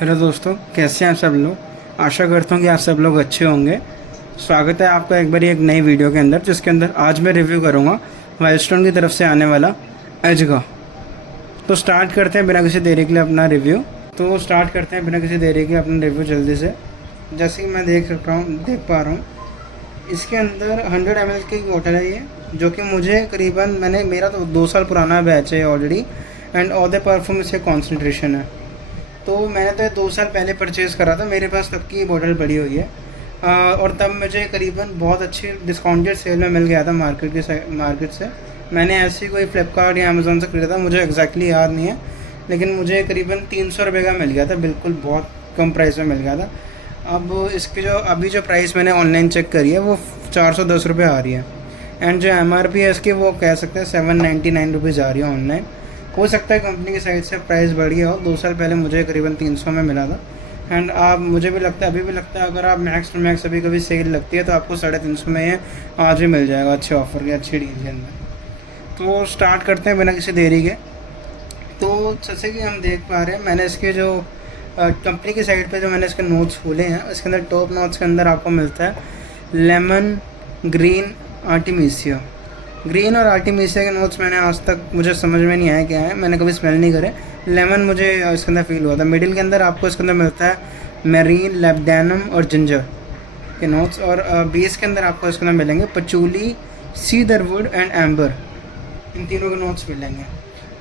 Hello दोस्तों, कैसे हैं आप सब लोग। आशा करता हूँ कि आप सब लोग अच्छे होंगे। स्वागत है आपका एक बार एक नई वीडियो के अंदर, जिसके अंदर आज मैं रिव्यू करूँगा वाइल्डस्टोन की तरफ से आने वाला एज का। तो स्टार्ट करते हैं बिना किसी देरी के लिए अपना रिव्यू। जल्दी से। जैसे कि मैं देख पा रहा हूँ, इसके अंदर 100 ml की बोतल है ये, जो कि मुझे करीबन मेरा तो 2 साल पुराना बैच है already. And all the perfume इसके कॉन्सेंट्रेशन है। तो मैंने तो 2 साल पहले परचेज़ करा था, मेरे पास तब की बॉटल पड़ी हुई है। और तब मुझे करीबन बहुत अच्छी डिस्काउंटेड सेल में मिल गया था मार्केट से। मैंने ऐसे कोई फ्लिपकार्ट या अमेज़ोन से खरीदा था, मुझे एग्जैक्टली याद नहीं है, लेकिन मुझे करीबन 300 रुपये का मिल गया था, बिल्कुल बहुत कम प्राइस में मिल गया था। अब इसकी जो प्राइस मैंने ऑनलाइन चेक करी है वो 410 रुपये आ रही है। एंड जो MRP है इसकी वो कह सकते हैं 799 रुपीज़ आ रही है ऑनलाइन। हो सकता है कंपनी की साइड से प्राइस बढ़ गया हो। 2 साल पहले मुझे करीबन 300 में मिला था। एंड मुझे भी लगता है, अभी भी लगता है, अगर आप मैक्स टू मैक्स अभी कभी सेल लगती है तो आपको 350 में ये आज भी मिल जाएगा, अच्छे ऑफर के, अच्छी डील के अंदर। तो स्टार्ट करते हैं बिना किसी देरी के। तो जैसे कि हम देख पा रहे हैं, मैंने इसके जो कंपनी की साइड पे जो मैंने इसके नोट्स खोले हैं, इसके अंदर टॉप नोट्स के अंदर आपको मिलता है लेमन, ग्रीन, आर्टिमीसिया। ग्रीन और आर्टिमीसिया के नोट्स मैंने आज तक, मुझे समझ में नहीं आया क्या है, मैंने कभी स्मेल नहीं करे। लेमन मुझे इसके अंदर फील हुआ था। मिडिल के अंदर आपको इसके अंदर मिलता है मेरीन, लैब्डेनम और जिंजर के नोट्स। और बेस के अंदर आपको इसके अंदर मिलेंगे पचूली, सीडरवुड एंड एम्बर, इन तीनों के नोट्स मिलेंगे।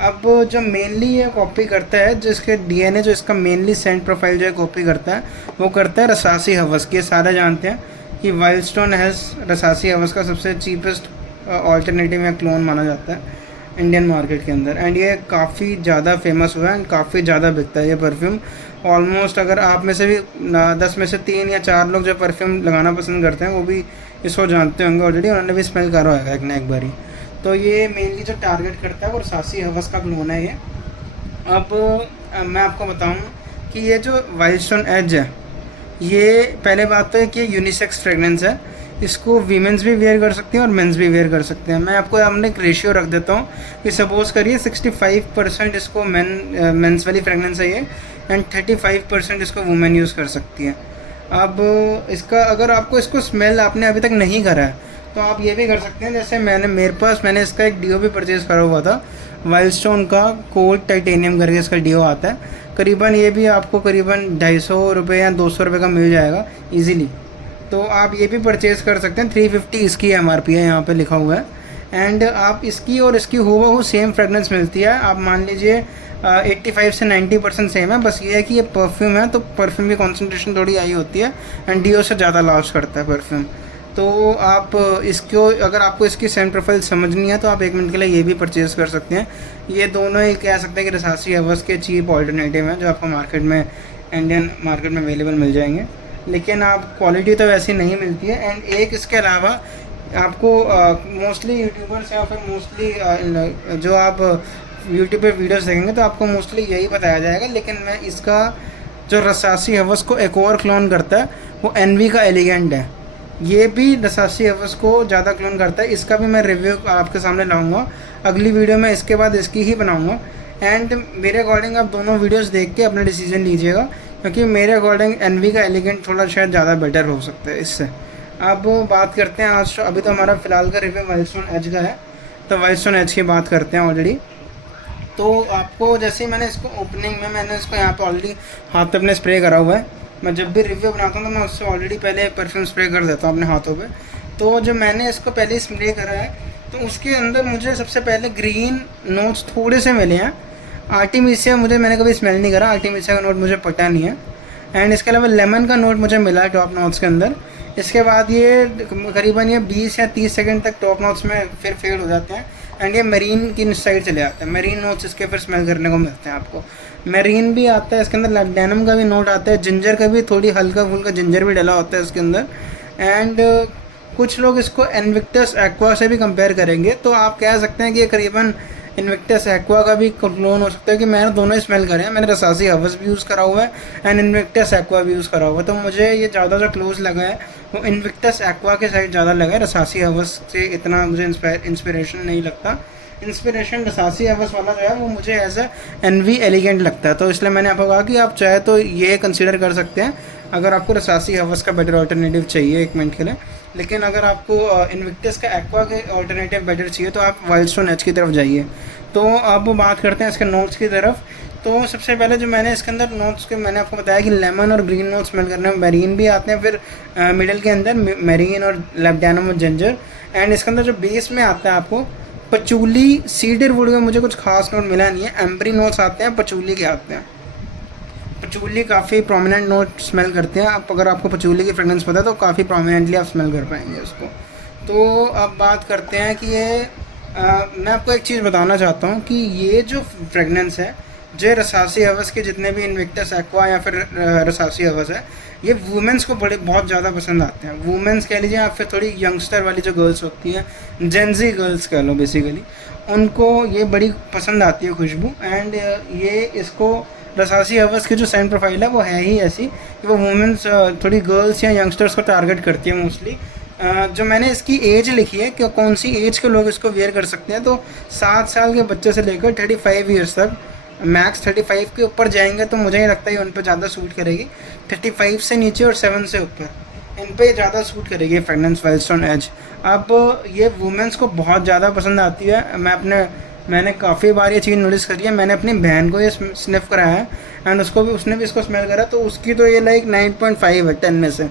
अब जो मेनली ये कॉपी करता है, जिसके DNA जो इसका मेनली सेंट प्रोफाइल जो है कॉपी करता है, वो करता है रसासी हवस की। ये सारे जानते हैं कि वाइल्डस्टोन हैज़ रसासी हवस का सबसे चीपेस्ट ऑल्टरनेटिव या क्लोन माना जाता है इंडियन मार्केट के अंदर। एंड ये काफ़ी ज़्यादा फेमस हुआ है एंड काफ़ी ज़्यादा बिकता है ये परफ्यूम। ऑलमोस्ट अगर आप में से भी 10 में से 3 या 4 लोग जो परफ्यूम लगाना पसंद करते हैं वो भी इसको जानते होंगे ऑलरेडी, उन्होंने भी स्मेल करा होगा एक ना एक बारी। तो ये मेनली जो टारगेट करता है वो रसासी हवस का क्लोन है ये। अब मैं आपको बताऊँ कि ये जो वाइल्डस्टोन एज है, ये पहले बात तो है कि यूनिसेक्स फ्रेगनेंस है। इसको वीमेंस भी वेयर कर सकते हैं और मेंस भी वेयर कर सकते हैं। मैं आपको हमने एक रेशियो रख देता हूँ कि सपोज़ करिए 65% इसको मेंस वाली फ्रेगनेंस है ये, एंड 35% इसको वुमेन यूज़ कर सकती है। अब इसका अगर आपको इसको स्मेल आपने अभी तक नहीं करा है तो आप ये भी कर सकते हैं। जैसे मैंने इसका एक डीओ भी परचेज़ करा हुआ था, वाइल्डस्टोन का कोल्ड टाइटेनियम करके इसका डीओ आता है। करीबन ये भी आपको करीबन 250 रुपये या 200 रुपये का मिल जाएगा ईज़िली। तो आप ये भी परचेज़ कर सकते हैं। 350 इसकी MRP है, यहाँ पे लिखा हुआ है। एंड आप इसकी और इसकी हूबहू सेम फ्रेगनेंस मिलती है। आप मान लीजिए 85 से 90% सेम है। बस ये है कि ये परफ्यूम है तो परफ्यूम की कॉन्सेंट्रेशन थोड़ी हाई होती है एंड डीओ से ज़्यादा लास्ट करता है परफ्यूम। तो आप इसको, अगर आपको इसकी सेंट प्रोफाइल समझनी है तो आप 1 मिनट के लिए ये भी परचेज़ कर सकते हैं। ये दोनों ही कह सकते हैं कि रसासी हवस के चीप ऑल्टरनेटिव हैं जो आपको मार्केट में, इंडियन मार्केट में अवेलेबल मिल जाएंगे। लेकिन आप क्वालिटी तो वैसी नहीं मिलती है। एंड एक इसके अलावा आपको मोस्टली यूट्यूबर्स या फिर मोस्टली जो आप यूट्यूब पे वीडियोस देखेंगे तो आपको मोस्टली यही बताया जाएगा। लेकिन मैं इसका जो रसासी हवस को एक और क्लोन करता है वो एनवी का एलिगेंट है। ये भी रसासी हवस को ज़्यादा क्लोन करता है। इसका भी मैं रिव्यू आपके सामने लाऊंगा अगली वीडियो में, इसके बाद इसकी ही बनाऊंगा। एंड मेरे अकॉर्डिंग आप दोनों वीडियोस देख के अपना डिसीजन लीजिएगा, क्योंकि मेरे अकॉर्डिंग एनवी का एलिगेंट थोड़ा शायद ज़्यादा बेटर हो सकता है इससे। अब बात करते हैं आज, अभी तो हमारा फ़िलहाल का रिव्यू वाइल्डस्टोन एज का है, तो वाइल्डस्टोन एज की बात करते हैं ऑलरेडी। तो आपको जैसे ही मैंने इसको ओपनिंग में, मैंने इसको यहाँ पे ऑलरेडी हाथ पे अपने स्प्रे करा हुआ है। मैं जब भी रिव्यू बनाता हूँ तो मैं उससे ऑलरेडी पहले परफ्यूम स्प्रे कर देता हूँ अपने हाथों पे। तो जब मैंने इसको पहले स्प्रे करा है तो उसके अंदर मुझे सबसे पहले ग्रीन नोट्स थोड़े से मिले हैं। आर्टिमीसिया मैंने कभी स्मेल नहीं करा, आर्टिमीसिया का नोट मुझे पता नहीं है। एंड इसके अलावा लेमन का नोट मुझे मिला है टॉप नोट्स के अंदर। इसके बाद ये करीबन ये 20 या 30 सेकंड तक टॉप नोट्स में फिर फेड हो जाते हैं एंड ये मरीन की साइड चले जाते हैं। मरीन नोट्स इसके फिर स्मेल करने को मिलते हैं आपको। मरीन भी आता है इसके अंदर, लैब्डेनम का भी नोट आता है, जिंजर का भी थोड़ी हल्का फुल्का जिंजर भी डला होता है इसके अंदर। एंड कुछ लोग इसको इन्विक्टस एक्वा से भी कंपेयर करेंगे, तो आप कह सकते हैं कि ये करीबन इन्विक्टस एक्वा का भी क्लोन हो सकता है। कि मैंने दोनों ही स्मेल करे हैं, मैंने रसासी हवस भी यूज़ करा हुआ है एंड इन्विक्टस एक्वा भी यूज़ करा हुआ है। तो मुझे ये ज़्यादा जो क्लोज लगा है वो इन्विक्टस एक्वा के साइड ज़्यादा लगा है। रसासी हवस से इतना मुझे इंस्पिरेशन नहीं लगता। इंस्पिरेशन रसासी एवस वाला जो है वो मुझे एज एनवी एलिगेंट लगता है, तो इसलिए मैंने आपको कहा कि आप चाहे तो ये कंसीडर कर सकते हैं अगर आपको रसासी हवस का बेटर ऑल्टरनेटिव चाहिए 1 मिनट के लिए। लेकिन अगर आपको इन्विक्टस का एक्वा के ऑल्टरनेटिव बेटर चाहिए तो आप वाइल्डस्टोन एज की तरफ जाइए। तो अब बात करते हैं इसके नोट्स की तरफ। तो सबसे पहले जो मैंने इसके अंदर नोट्स के मैंने आपको बताया कि लेमन और ग्रीन नोट्स स्मेल करने में, मेरीन भी आते हैं, फिर मिडिल के अंदर मेरीन और लैब्डानम और जिंजर। एंड इसके अंदर जो बेस में आता है आपको पचूली, सीडर वुड का मुझे कुछ खास नोट मिला नहीं है, एम्बरी नोट्स आते हैं, पचूली के आते हैं। पचूली काफ़ी प्रोमिनेंट नोट स्मेल करते हैं, आप अगर आपको पचूली की फ्रेगनेंस पता है तो काफ़ी प्रोमिनेंटली आप स्मेल कर पाएंगे उसको। तो अब बात करते हैं कि ये मैं आपको एक चीज़ बताना चाहता हूँ कि ये जो फ्रेगनेंस है, जो रसासी हवस के जितने भी इन्विक्टस एक्वा या फिर रसासी हवस है, ये वुमेंस को बहुत ज़्यादा पसंद आते हैं। वुमेंस कह लीजिए या फिर थोड़ी यंगस्टर वाली जो गर्ल्स होती हैं, जेंजी गर्ल्स कह लो बेसिकली, उनको ये बड़ी पसंद आती है खुशबू। एंड ये इसको रसासी हवस की जो सेंट प्रोफाइल है वो है ही ऐसी कि वो वुमेंस थोड़ी गर्ल्स या यंगस्टर्स को टारगेट करती है मोस्टली। जो मैंने इसकी एज लिखी है कि कौन सी एज के लोग इसको वेयर कर सकते हैं, तो 7 साल के बच्चे से लेकर 35 ईयर्स तक, मैक्स 35 के ऊपर जाएंगे तो मुझे नहीं लगता है उन पर ज़्यादा सूट करेगी। 35 से नीचे और 7 से ऊपर इन पे ज़्यादा सूट करेगी फ्रेगनेंस वाइल्डस्टोन एज। अब ये वुमेंस को बहुत ज़्यादा पसंद आती है। मैंने काफ़ी बार ये चीज़ नोटिस करी है। मैंने अपनी बहन को ये स्निफ कराया है एंड उसने भी इसको स्मेल करा, तो उसकी तो ये लाइक 9.5 है 10 में से।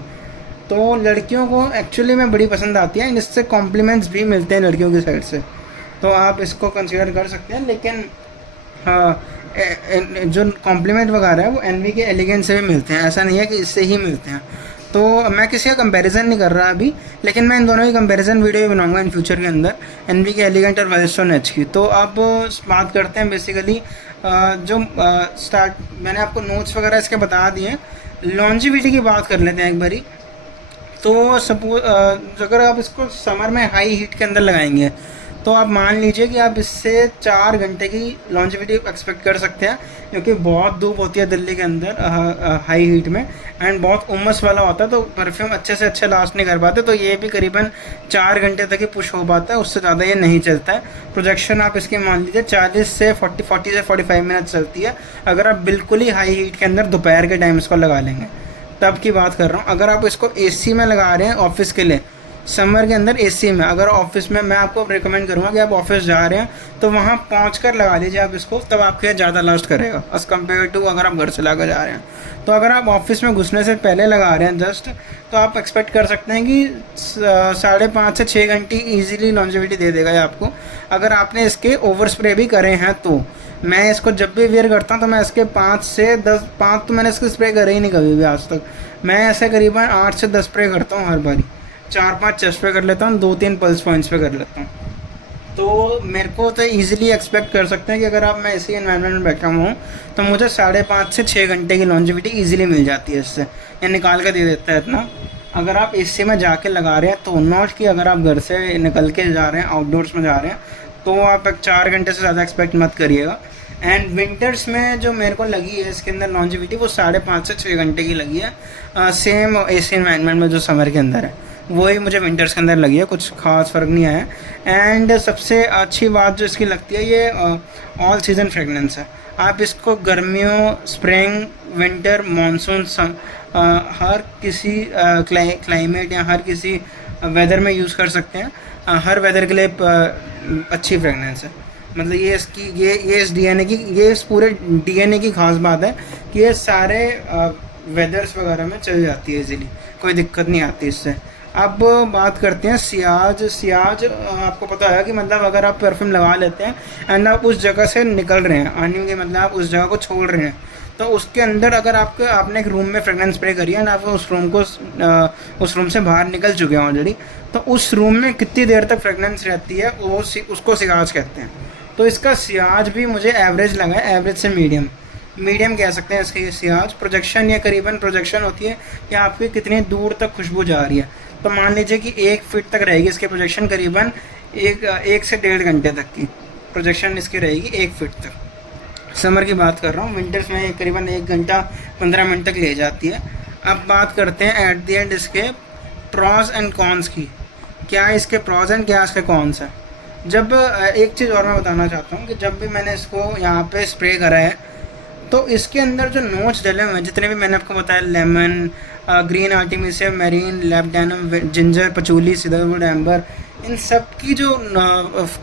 तो लड़कियों को एक्चुअली में बड़ी पसंद आती है एंड इससे कॉम्प्लीमेंट्स भी मिलते हैं लड़कियों की साइड से, तो आप इसको कंसिडर कर सकते हैं। लेकिन जो कॉम्प्लीमेंट वगैरह है वो एनवी के एलिगेंस से भी मिलते हैं, ऐसा नहीं है कि इससे ही मिलते हैं। तो मैं किसी का कंपैरिजन नहीं कर रहा अभी, लेकिन मैं इन दोनों की कंपैरिजन वीडियो भी बनाऊंगा इन फ्यूचर के अंदर, एनवी के एलिगेंट और वाइल्डस्टोन एज की। तो अब बात करते हैं बेसिकली जो स्टार्ट मैंने आपको नोट्स वगैरह इसके बता दिए। लॉन्जिविटी की बात कर लेते हैं एक बारी। तो सपोज अगर आप इसको समर में हाई हीट के अंदर लगाएंगे तो आप मान लीजिए कि आप इससे 4 घंटे की लॉन्जिविटी एक्सपेक्ट कर सकते हैं, क्योंकि बहुत धूप होती है दिल्ली के अंदर हाई हीट में एंड बहुत उमस वाला होता है, तो परफ्यूम अच्छे से अच्छे लास्ट नहीं कर पाते। तो ये भी करीबन 4 घंटे तक ही पुश हो पाता है, उससे ज़्यादा ये नहीं चलता है। प्रोजेक्शन आप इसकी मान लीजिए 40 से 45 मिनट चलती है, अगर आप बिल्कुल ही हाई हीट के अंदर दोपहर के टाइम इसको लगा लेंगे तब की बात कर रहा हूँ। अगर आप इसको एसी में लगा रहे हैं ऑफिस के लिए, समर के अंदर एसी में, अगर ऑफिस में, मैं आपको रिकमेंड करूँगा कि आप ऑफिस जा रहे हैं तो वहाँ पहुँचकर लगा लीजिए आप इसको, तब आपके ज़्यादा लास्ट करेगा एज़ कम्पेयर टू अगर आप घर से लगा जा रहे हैं। तो अगर आप ऑफिस में घुसने से पहले लगा रहे हैं जस्ट, तो आप एक्सपेक्ट कर सकते हैं कि 5.5 से 6 घंटे ईजिली लॉन्जिविटी दे देगा ये आपको, अगर आपने इसके ओवर स्प्रे भी करे हैं तो। मैं इसको जब भी वेयर करता हूँ तो मैं इसके 5 से 10, 5 तो मैंने इसके स्प्रे करे ही नहीं कभी भी आज तक। मैं ऐसे करीबन 8 से 10 स्प्रे करता हूँ हर बारी, 4-5 चेस्ट पे कर लेता हूँ, 2-3 पल्स पॉइंट्स पे कर लेता हूँ। तो मेरे को तो ईजिली एक्सपेक्ट कर सकते हैं कि अगर आप मैं इसी एनवायरनमेंट में बैठा हुआ हूँ तो मुझे 5.5 से 6 घंटे की लॉन्जिविटी ईजिली मिल जाती है इससे, या निकाल कर दे देता है इतना। अगर आप एसी में जाके लगा रहे हैं तो, नॉट कि अगर आप घर से निकल के जा रहे हैं, आउटडोर्स में जा रहे हैं, तो आप 4 घंटे से ज़्यादा एक्सपेक्ट मत करिएगा। एंड विंटर्स में जो मेरे को लगी है इसके अंदर लॉन्जिविटी, वो 5.5 से 6 घंटे की लगी है, सेम एसी एनवायरनमेंट में जो समर के अंदर है वही मुझे विंटर्स के अंदर लगी है, कुछ खास फ़र्क नहीं आया। एंड सबसे अच्छी बात जो इसकी लगती है, ये ऑल सीज़न फ्रेगनेंस है। आप इसको गर्मियों, स्प्रिंग, विंटर, मानसून, हर किसी क्लाइमेट या हर किसी वेदर में यूज़ कर सकते हैं। हर वेदर के लिए अच्छी फ्रेगनेंस है। मतलब ये इसकी ये इस डीएनए की, ये इस पूरे डीएनए की खास बात है कि ये सारे वेदर्स वगैरह में चल जाती है इजीली, कोई दिक्कत नहीं आती इससे। अब बात करते हैं सियाज। आपको पता है कि मतलब अगर आप परफ्यूम लगा लेते हैं एंड आप उस जगह से निकल रहे हैं, आने के मतलब आप उस जगह को छोड़ रहे हैं, तो उसके अंदर अगर आपने एक रूम में फ्रेगनेंस स्प्रे करी है ना, आप उस रूम से बाहर निकल चुके हैं ऑलरेडी, तो उस रूम में कितनी देर तक फ्रेगनेंस रहती है वो उसको सियाज कहते हैं। तो इसका सियाज भी मुझे एवरेज लगा है, एवरेज से मीडियम कह सकते हैं इसकी सियाज। प्रोजेक्शन, ये करीबन प्रोजेक्शन होती है कि आपकी कितनी दूर तक खुशबू जा रही है। तो मान लीजिए कि 1 फीट तक रहेगी इसकी प्रोजेक्शन, करीबन 1 से 1.5 घंटे तक की प्रोजेक्शन इसकी रहेगी, 1 फीट तक। समर की बात कर रहा हूँ, विंटर्स में करीबन 1 घंटा 15 मिनट तक ले जाती है। अब बात करते हैं एट द एंड इसके प्रॉज एंड कॉन्स की। क्या इसके प्रॉज एंड क्या इसके कॉन्स हैं। जब एक चीज़ और मैं बताना चाहता हूँ कि जब भी मैंने इसको यहाँ पे स्प्रे करा है तो इसके अंदर जो नोट्स डले हुए हैं जितने भी मैंने आपको बताया, lemon, green artemisia, marine, labdanum, ginger, patchouli, cedarwood, amber, इन सब की जो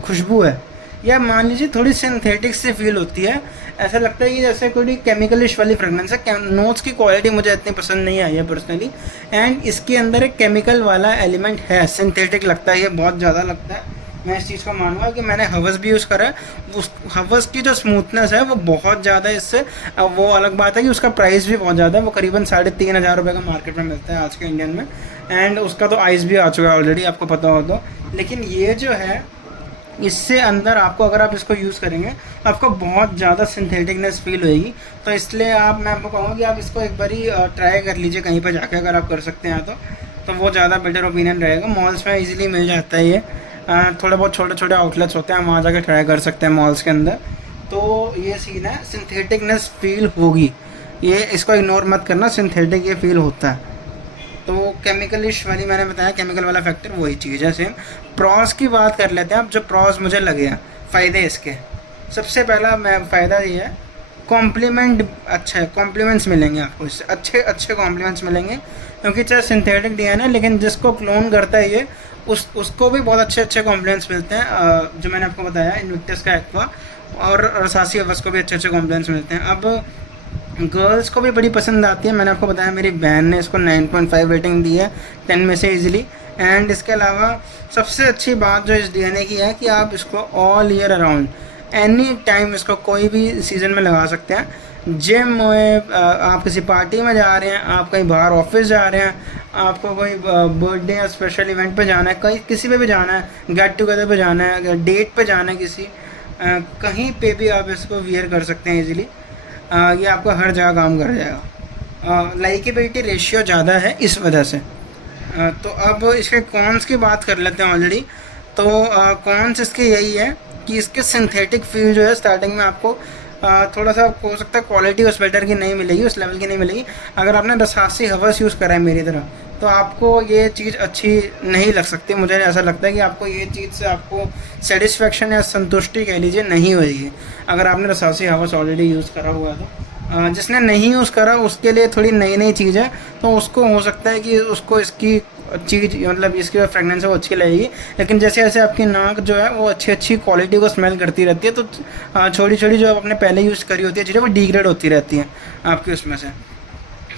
खुशबू है, या मान लीजिए थोड़ी सिंथेटिक से फील होती है। ऐसा लगता है कि जैसे कोई केमिकलिश वाली फ्रेगनेंस है। नोट्स की क्वालिटी मुझे इतनी पसंद नहीं आई है पर्सनली, एंड इसके अंदर एक केमिकल वाला एलिमेंट है, सिंथेटिक लगता है ये, बहुत ज़्यादा लगता है। मैं इस चीज़ को मानूंगा कि मैंने हवस भी यूज़ करा है, उस हवस की जो स्मूथनेस है वो बहुत ज़्यादा इससे। अब वो अलग बात है कि उसका प्राइस भी बहुत ज़्यादा है, वो करीबन 3,500 रुपये का मार्केट में मिलता है आज के इंडियन में, एंड उसका तो आइस भी आ चुका है ऑलरेडी, आपको पता हो तो। लेकिन ये जो है, इससे अंदर आपको, अगर आप इसको यूज़ करेंगे आपको बहुत ज़्यादा सिंथेटिकनेस फील होएगी। तो इसलिए मैं आपको कहूँगा कि आप इसको एक बारी ट्राई कर लीजिए कहीं पर जाके, अगर आप कर सकते हैं तो वो ज़्यादा बेटर ओपिनियन रहेगा। मॉल्स में इजीली मिल जाता है ये, थोड़े बहुत छोटे छोटे आउटलेट्स होते हैं, हम वहाँ जाके ट्राई कर सकते हैं मॉल्स के अंदर। तो ये सीन है, सिंथेटिकनेस फील होगी, ये इसको इग्नोर मत करना, सिंथेटिक ये फील होता है। तो केमिकलिश वाली मैंने बताया, केमिकल वाला फैक्टर वही चीज़ है सेम। प्रॉस की बात कर लेते हैं अब, जो प्रॉस मुझे लगे हैं फ़ायदे इसके। सबसे पहला फ़ायदा ये है, कॉम्प्लीमेंट अच्छा है, कॉम्प्लीमेंट्स मिलेंगे आपको इससे, अच्छे अच्छे कॉम्प्लीमेंट्स मिलेंगे। क्योंकि चाहे सिंथेटिक डीएनए है, लेकिन जिसको क्लोन करता है ये, उसको भी बहुत अच्छे अच्छे कॉम्प्लीमेंट्स मिलते हैं। जो मैंने आपको बताया इन्विक्टस का एक्वा, और रसासी अवस को भी अच्छे अच्छे कॉम्प्लीमेंट्स मिलते हैं। अब गर्ल्स को भी बड़ी पसंद आती है, मैंने आपको बताया मेरी बहन ने इसको 9.5 रेटिंग दी है 10 में से इजीली। एंड इसके अलावा सबसे अच्छी बात जो इस डीएनए की है कि आप इसको all year around, any time इसको कोई भी सीज़न में लगा सकते हैं। जिम में, आप किसी पार्टी में जा रहे हैं, आप कहीं बाहर ऑफिस जा रहे हैं, आपको कोई बर्थडे या स्पेशल इवेंट पे जाना है, कहीं किसी पे भी जाना है, गेट टुगेदर पे जाना है, डेट पे जाना है किसी, कहीं पे भी आप इसको वियर कर सकते हैं इजीली। ये आपको हर जगह काम कर जाएगा। लाइकेबिलिटी रेशियो ज़्यादा है इस वजह से। तो अब इसके कॉन्स की बात कर लेते हैं ऑलरेडी। तो कॉन्स इसके यही है कि इसके सिंथेटिक फील जो है स्टार्टिंग में आपको थोड़ा सा हो सकता है क्वालिटी उस बेटर की नहीं मिलेगी, उस लेवल की नहीं मिलेगी। अगर आपने रसासी हवस यूज़ करा है मेरी तरह, तो आपको ये चीज़ अच्छी नहीं लग सकती। मुझे ऐसा लगता है कि आपको ये चीज़ से आपको सेटिस्फेक्शन या संतुष्टि कह लीजिए नहीं होगी, अगर आपने रसासी हवस ऑलरेडी यूज़ करा हुआ है तो। जिसने नहीं यूज़ करा उसके लिए थोड़ी नई नई चीज़ है, तो उसको हो सकता है कि उसको इसकी चीज़, मतलब इसकी जो फ्रेगनेंस है वो अच्छी लगेगी। लेकिन जैसे जैसे आपकी नाक जो है वो अच्छी अच्छी क्वालिटी को स्मेल करती रहती है, तो छोटी छोटी जो आपने पहले यूज़ करी होती है चीज़ें वो डिग्रेड होती रहती हैं आपकी उसमें से।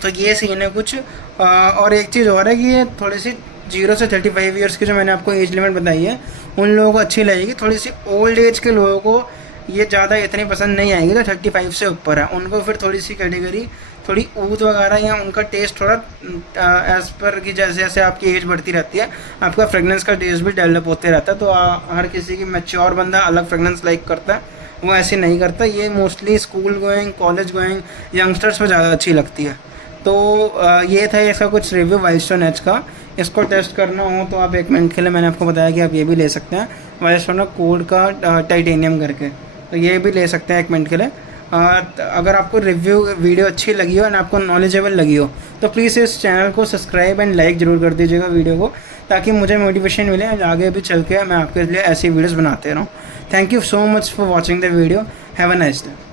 तो ये सीन है कुछ। और एक चीज़ और है कि ये थोड़ी सी 0 से 35 ईयर्स की जो मैंने आपको एज लिमिट बताई है, उन लोगों को अच्छी लगेगी। थोड़ी सी ओल्ड एज के लोगों को ये ज़्यादा इतनी पसंद नहीं आएगी, तो 35 से ऊपर है उनको फिर थोड़ी सी कैटेगरी, थोड़ी ऊद वगैरह, या उनका टेस्ट थोड़ा एज़ पर कि जैसे जैसे आपकी एज बढ़ती रहती है आपका फ्रेगनेंस का टेस्ट भी डेवलप होते रहता है। तो हर किसी की मैच्योर बंदा अलग फ्रेगनेंस लाइक करता है, वो ऐसे नहीं करता। ये mostly school going, college going youngsters में ज़्यादा अच्छी लगती है। तो ये था इसका कुछ रिव्यू वाइल्डस्टोन एज का। इसको टेस्ट करना हो तो आप 1 मिनट के लिए, मैंने आपको बताया कि आप ये भी ले सकते हैं वाइल्डस्टोन कोड का टाइटेनियम करके, तो ये भी ले सकते हैं 1 मिनट के लिए। अगर आपको रिव्यू वीडियो अच्छी लगी हो एंड आपको नॉलेजेबल लगी हो तो प्लीज़ इस चैनल को सब्सक्राइब एंड लाइक ज़रूर कर दीजिएगा वीडियो को, ताकि मुझे मोटिवेशन मिले आगे भी चल के मैं आपके लिए ऐसी वीडियोस बनाते रहूँ। Thank you so much for watching the video. Have a nice day.